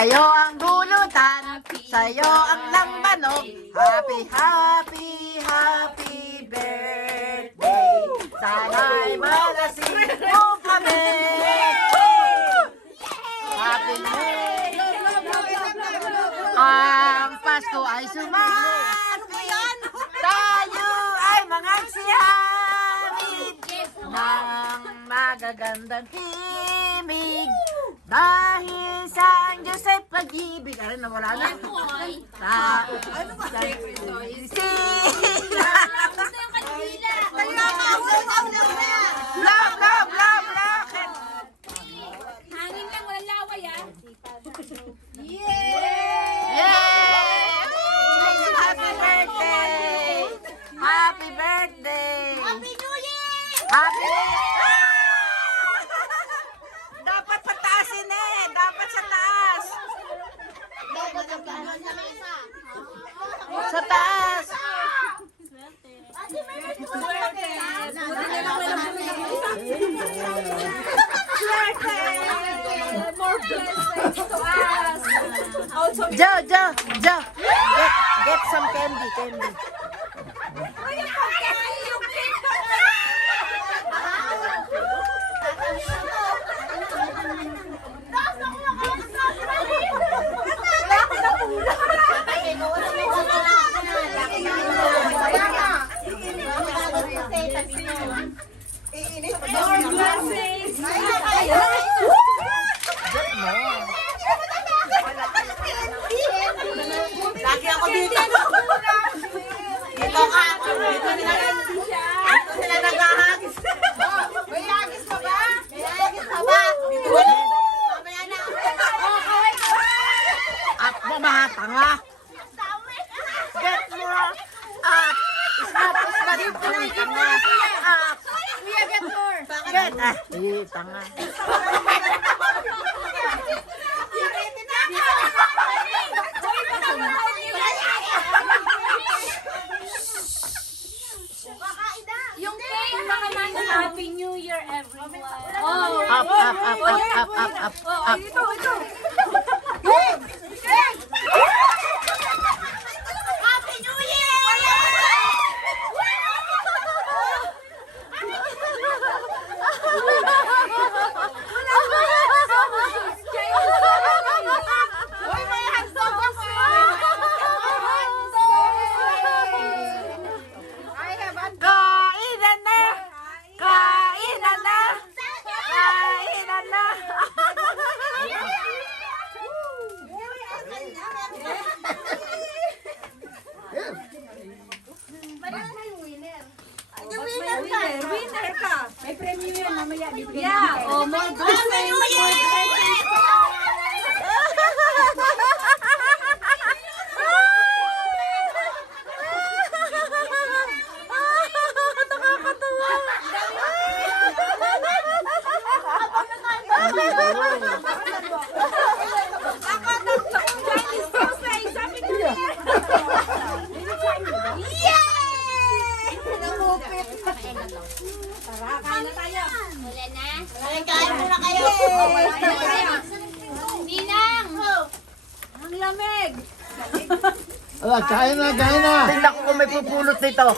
Sa'yo ang bulutan, sa'yo ang lambanog. Happy, happy, happy birthday. Sana'y malasing mo kami. Happy birthday. Ang Pasko ay sumakin. Tayo ay mga sihamid ng magagandang himig. Dahil sa ang Diyos ay pag-ibig. Ay, nawala na. Ano ba? Love, love, love, love. Hangin lang, walang laway ah. Yay! Happy birthday! Happy birthday! Happy New Year! Happy! Dapat pataasin eh! Dapat sa taas! Sa taas! More blessings to us. Also, Joe, Joe, Joe! Get some candy, candy. yung pagkain, yung cake pa More blessings. Lagi ako dito. Dito ka. Dito sila naghahagis. May hagis pa ba? May hagis pa ba? Mamaya na. At mo mga tanga. Get more. Snap, tanga. Kuya, get more. Get. Tanga. Yung cake, mga manda, Happy New Year, everyone. Oh, Up, up, up, up, up, up, up. ito. Happy New Year! Uy, may hotdog ako! I have hotdog! Kainan na! Kainan na! Kainan na! Winner ka. May premyo yan, mamaya. Yeah, oh, more blessings. More blessings. Chinese buffet, sabi ko yan. Tara, kain na tayo. Wala na? Kain muna kayo! Ninang! Ang lamig! Ala, kain na, kain na! Tingnan ko kung may pupulot nito.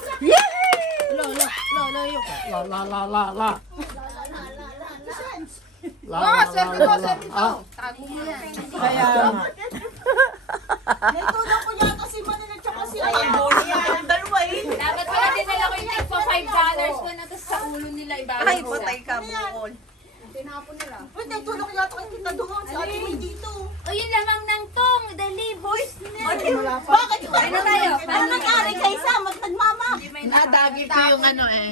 La, la, la, la, la. La, Oh, la, la, la, la. Kaya, Naitulong ko yata si Manila at saka si Ayabon. Dalawa eh. Dapat pala dinala ko yung tip for $5 ko na tapos sa ulo nila ibalik. ay, patay ka, bukol. Uy, naitulong ko yata kay Tita Doon. Si Ate May dito. O yun lamang ng tong, dali boys. Bakit ito? Kain na tayo. Ano nangyari kay Sam? Nagmama. Nadagil ko yung ano eh.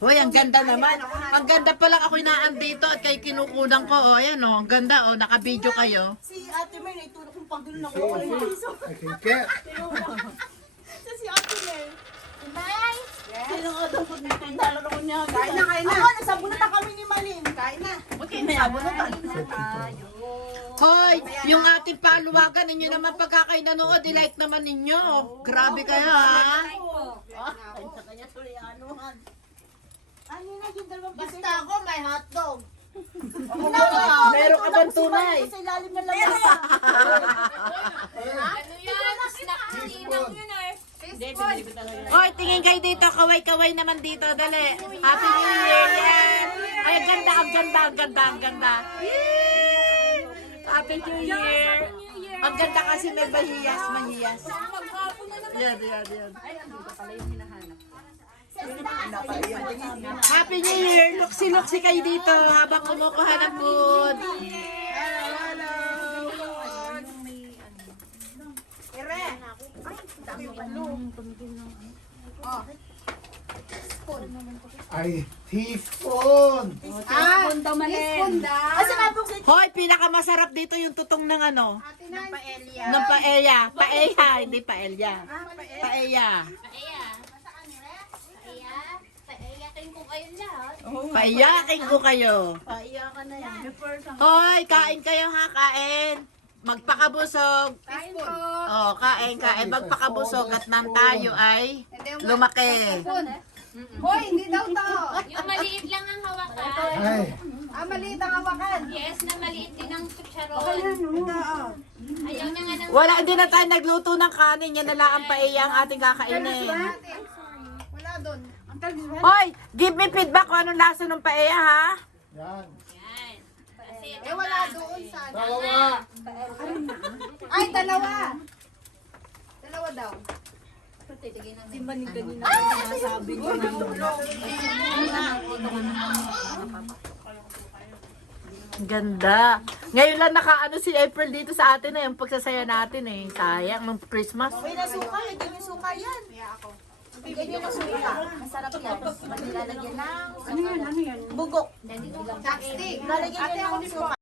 Hoy, ang ganda naman. Ang ganda pa lang ako inaandito at kay kinukunan ko. O, ayan o. Ang ganda o. Naka-video kayo. Si Ate May naitulong kong pagdulo ng kukuha ng piso. Kikit. Si Ate May. May? Sino nga daw po dito? Nalaro ko niya. Kain na, kain na. Ako, nasabunan na kami ni Malin. Kain na. Okay, nasabunan tayo. Hoy, yung ating paluwagan ninyo naman pagkakainanood, i-like naman ninyo. Grabe kayo ha. Kanya tuloy anuhan. Ano na yung dalawang basta ako may hotdog. Meron ka bang tunay? Sa ilalim ng lamesa. Ano yan? Snack ninang yun eh. Hoy, tingin kayo dito. Kaway-kaway naman dito. Dali. Happy New Year. Yan. Ay, ang ganda, ang ganda, ang ganda, ang ganda. Yay! Happy New Year. Ang ganda kasi may mahiyas, mahiyas. Maghapon na naman. Yan. Happy New Year. Luksi-luksi kayo dito habang kumukuha ng food. Ay, tipon. Punta mali. Asa na po si Hoy, pinakamasarap dito yung tutong ng ano? Ng paella. Paella, hindi paella. Paella. Paiyakin ko kayo lahat. Paiyakin ko kayo. Paiyakan na yan. Hoy, kain kayo ha, kain. Magpakabusog. Kain po. Oh, kain. Magpakabusog at nang tayo ay lumaki. Hoy, hindi daw to. Yung maliit lang ang hawakan. Ay, Maliit ang hawakan. Yes, na maliit din ang kutsyaron. Ayaw niya nga ng... Wala, hindi na tayo nagluto ng kanin. Yan na lang ang paella ang ating kakainin. Wala doon. Hoy, give me feedback kung anong lasa ng paella, ha? yan. Yan. Kasi Wala doon sa... Dalawa. Ay, dalawa. Dalawa daw. Ganda. Ngayon lang nakaano si April dito sa atin yung pagsasaya natin eh. Sayang ng Christmas. May nasuka, hindi may suka yan. Bigyan nyo ng suka. Masarap yan. Nilalagyan ng... Ano yan? Bugok. Chopstick. Lalagyan nyo ng suka.